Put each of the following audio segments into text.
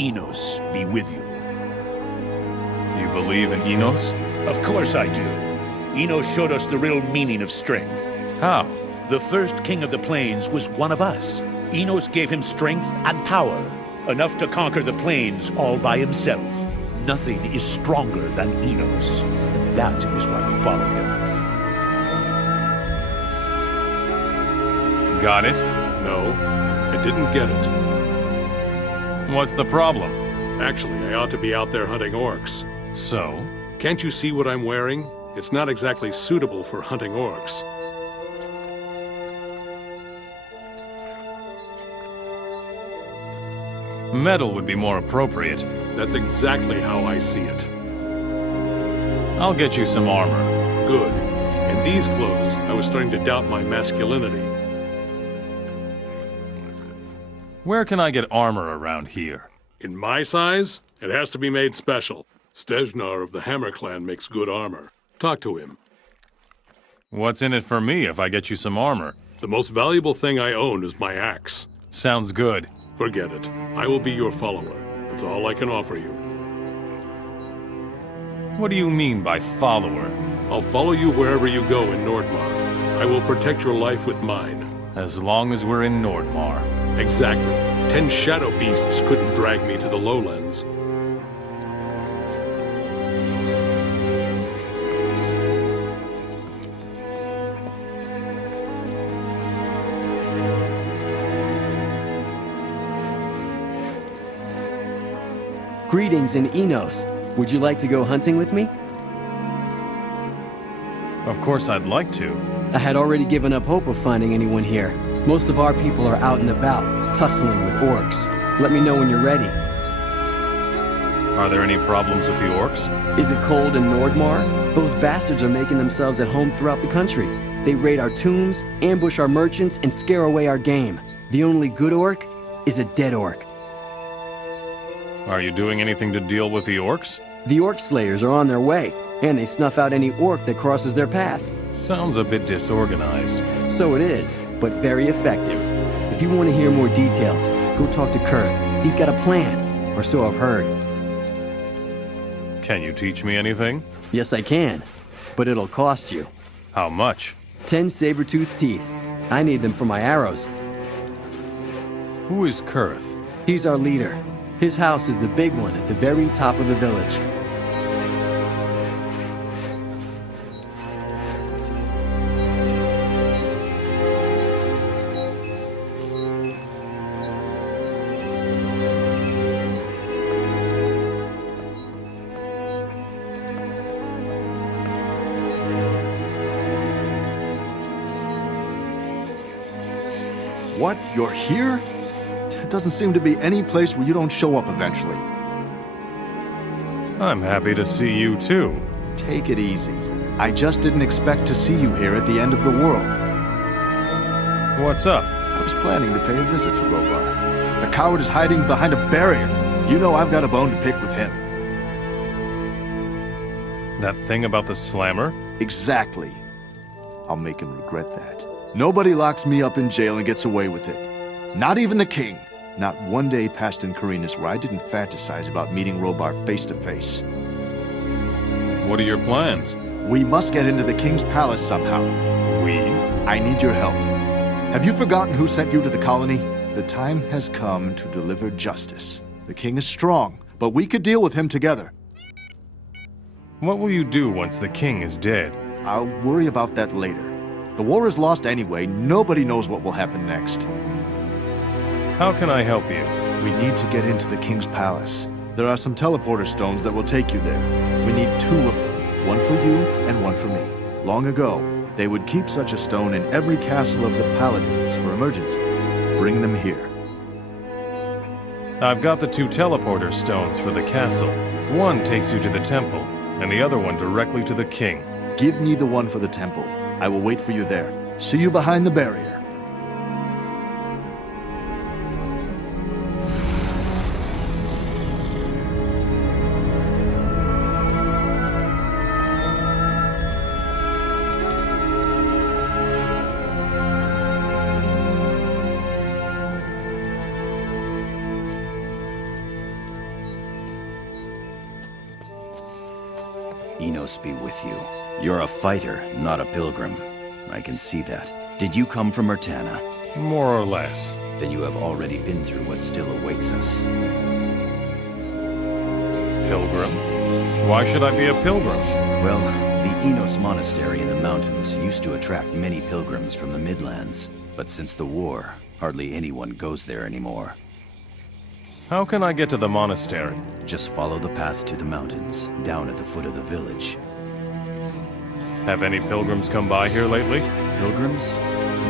Enos be with you. You believe in Enos? Of course I do. Enos showed us the real meaning of strength. How? The first king of the plains was one of us. Enos gave him strength and power, enough to conquer the plains all by himself. Nothing is stronger than Enos, and that is why we follow him. Got it? No, I didn't get it. What's the problem? Actually, I ought to be out there hunting orcs. So? Can't you see what I'm wearing? It's not exactly suitable for hunting orcs. Metal would be more appropriate. That's exactly how I see it. I'll get you some armor. Good. In these clothes, I was starting to doubt my masculinity. Where can I get armor around here? In my size, it has to be made special. Stejnar of the Hammer Clan makes good armor. Talk to him. What's in it for me if I get you some armor? The most valuable thing I own is my axe. Sounds good. Forget it. I will be your follower. That's all I can offer you. What do you mean by follower? I'll follow you wherever you go in Nordmar. I will protect your life with mine. As long as we're in Nordmar. Exactly. 10 shadow beasts couldn't drag me to the lowlands. Greetings in Enos. Would you like to go hunting with me? Of course I'd like to. I had already given up hope of finding anyone here. Most of our people are out and about, tussling with orcs. Let me know when you're ready. Are there any problems with the orcs? Is it cold in Nordmar? Those bastards are making themselves at home throughout the country. They raid our tombs, ambush our merchants, and scare away our game. The only good orc is a dead orc. Are you doing anything to deal with the orcs? The orc slayers are on their way, and they snuff out any orc that crosses their path. Sounds a bit disorganized. So it is, but very effective. If you want to hear more details, go talk to Kurth. He's got a plan, or so I've heard. Can you teach me anything? Yes, I can, but it'll cost you. How much? 10 saber-toothed teeth. I need them for my arrows. Who is Kurth? He's our leader. His house is the big one at the very top of the village. What? You're here? There doesn't seem to be any place where you don't show up eventually. I'm happy to see you too. Take it easy. I just didn't expect to see you here at the end of the world. What's up? I was planning to pay a visit to Robar. The coward is hiding behind a barrier. You know I've got a bone to pick with him. That thing about the slammer? Exactly. I'll make him regret that. Nobody locks me up in jail and gets away with it. Not even the king. Not one day passed in Carinus where I didn't fantasize about meeting Robar face to face. What are your plans? We must get into the king's palace somehow. We? I need your help. Have you forgotten who sent you to the colony? The time has come to deliver justice. The king is strong, but we could deal with him together. What will you do once the king is dead? I'll worry about that later. The war is lost anyway. Nobody knows what will happen next. How can I help you? We need to get into the king's palace. There are some teleporter stones that will take you there. We need 2 of them, one for you and one for me. Long ago, they would keep such a stone in every castle of the paladins for emergencies. Bring them here. I've got the 2 teleporter stones for the castle. One takes you to the temple, and the other one directly to the king. Give me the one for the temple. I will wait for you there. See you behind the barrier. Enos be with you. You're a fighter, not a pilgrim. I can see that. Did you come from Murtana? More or less. Then you have already been through what still awaits us. Pilgrim? Why should I be a pilgrim? Well, the Enos Monastery in the mountains used to attract many pilgrims from the Midlands. But since the war, hardly anyone goes there anymore. How can I get to the monastery? Just follow the path to the mountains, down at the foot of the village. Have any pilgrims come by here lately? Pilgrims?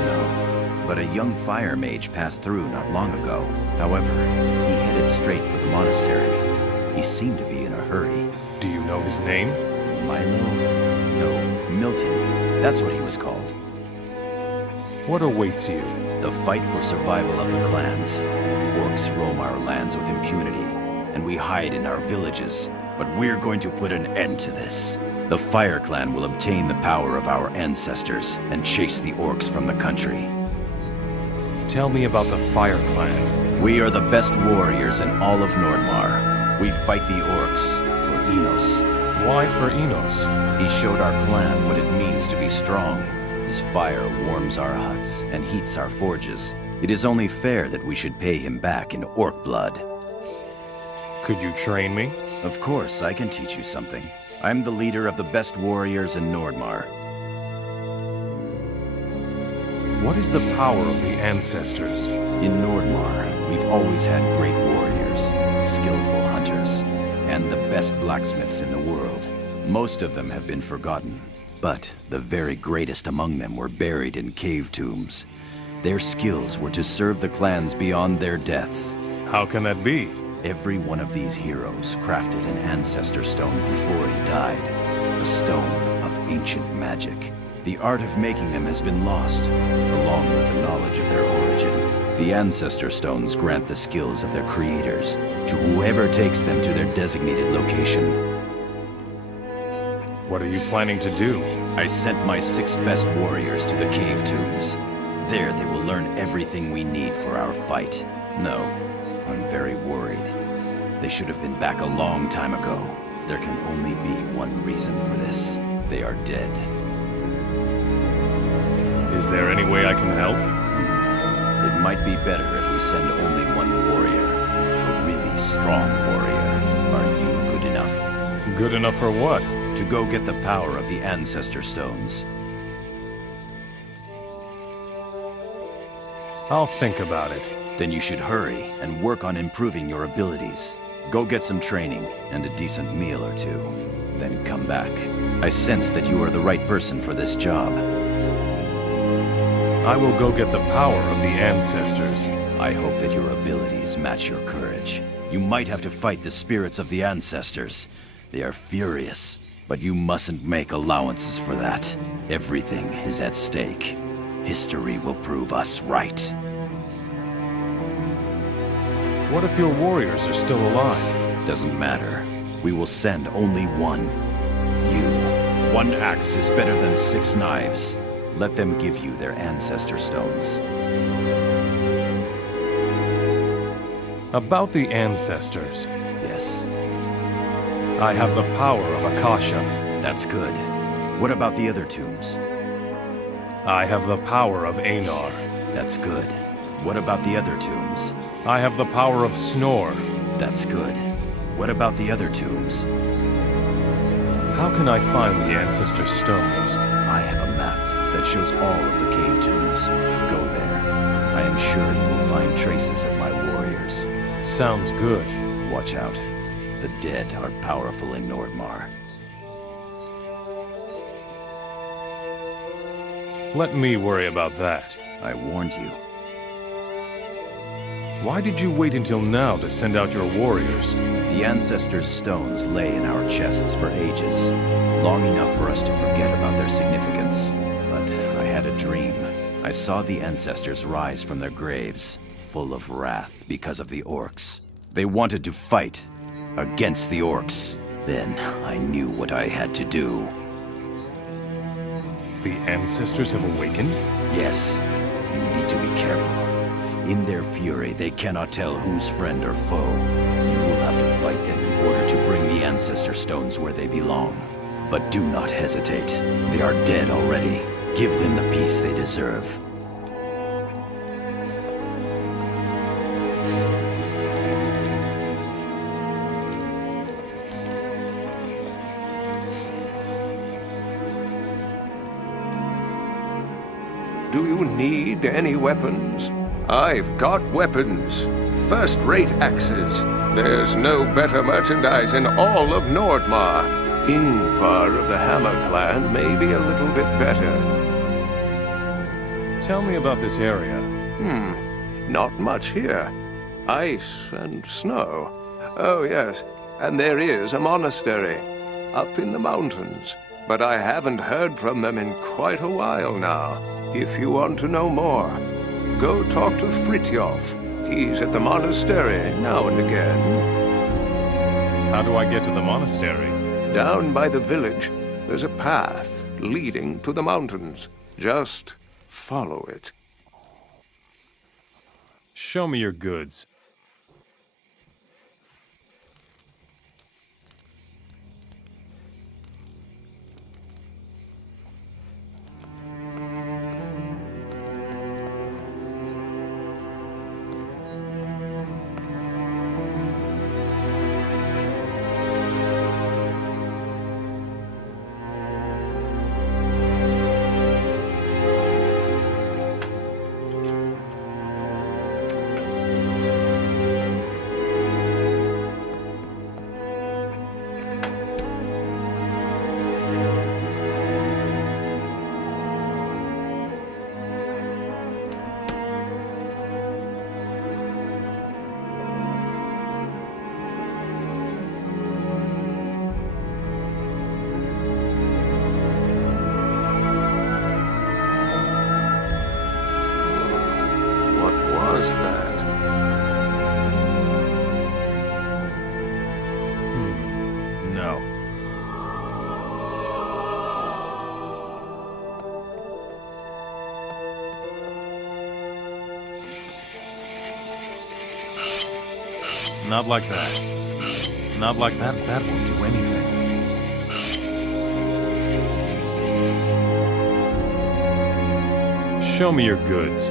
No. But a young fire mage passed through not long ago. However, he headed straight for the monastery. He seemed to be in a hurry. Do you know his name? Milo? No, Milton. That's what he was called. What awaits you? The fight for survival of the clans. Orcs roam our lands with impunity, and we hide in our villages. But we're going to put an end to this. The Fire Clan will obtain the power of our ancestors and chase the orcs from the country. Tell me about the Fire Clan. We are the best warriors in all of Nordmar. We fight the orcs for Enos. Why for Enos? He showed our clan what it means to be strong. His fire warms our huts and heats our forges. It is only fair that we should pay him back in orc blood. Could you train me? Of course, I can teach you something. I'm the leader of the best warriors in Nordmar. What is the power of the ancestors? In Nordmar, we've always had great warriors, skillful hunters, and the best blacksmiths in the world. Most of them have been forgotten, but the very greatest among them were buried in cave tombs. Their skills were to serve the clans beyond their deaths. How can that be? Every one of these heroes crafted an ancestor stone before he died. A stone of ancient magic. The art of making them has been lost, along with the knowledge of their origin. The ancestor stones grant the skills of their creators to whoever takes them to their designated location. What are you planning to do? I sent my 6 best warriors to the cave tombs. There they will learn everything we need for our fight. No, I'm very worried. They should have been back a long time ago. There can only be one reason for this. They are dead. Is there any way I can help? It might be better if we send only one warrior. A really strong warrior. Are you good enough? Good enough for what? To go get the power of the ancestor stones. I'll think about it. Then you should hurry and work on improving your abilities. Go get some training and a decent meal or two. Then come back. I sense that you are the right person for this job. I will go get the power of the ancestors. I hope that your abilities match your courage. You might have to fight the spirits of the ancestors. They are furious, but you mustn't make allowances for that. Everything is at stake. History will prove us right. What if your warriors are still alive? Doesn't matter. We will send only one. You. 1 axe is better than 6 knives. Let them give you their ancestor stones. About the ancestors. Yes. I have the power of Akasha. That's good. What about the other tombs? I have the power of Einar. That's good. What about the other tombs? I have the power of Snore. That's good. What about the other tombs? How can I find the ancestor stones? I have a map that shows all of the cave tombs. Go there. I am sure you will find traces of my warriors. Sounds good. Watch out. The dead are powerful in Nordmar. Let me worry about that. I warned you. Why did you wait until now to send out your warriors? The ancestors' stones lay in our chests for ages, long enough for us to forget about their significance. But I had a dream. I saw the ancestors rise from their graves, full of wrath because of the orcs. They wanted to fight against the orcs. Then I knew what I had to do. The ancestors have awakened? Yes, you need to be careful. In their fury, they cannot tell who's friend or foe. You will have to fight them in order to bring the ancestor stones where they belong. But do not hesitate. They are dead already. Give them the peace they deserve. Do you need any weapons? I've got weapons. First-rate axes. There's no better merchandise in all of Nordmar. Ingvar of the Hammer Clan may be a little bit better. Tell me about this area. Not much here. Ice and snow. Oh, yes, and there is a monastery up in the mountains. But I haven't heard from them in quite a while now. If you want to know more, go talk to Fritjof. He's at the monastery now and again. How do I get to the monastery? Down by the village, there's a path leading to the mountains. Just follow it. Show me your goods. Was that? No. Not like that. Not like that. That won't do anything. Show me your goods.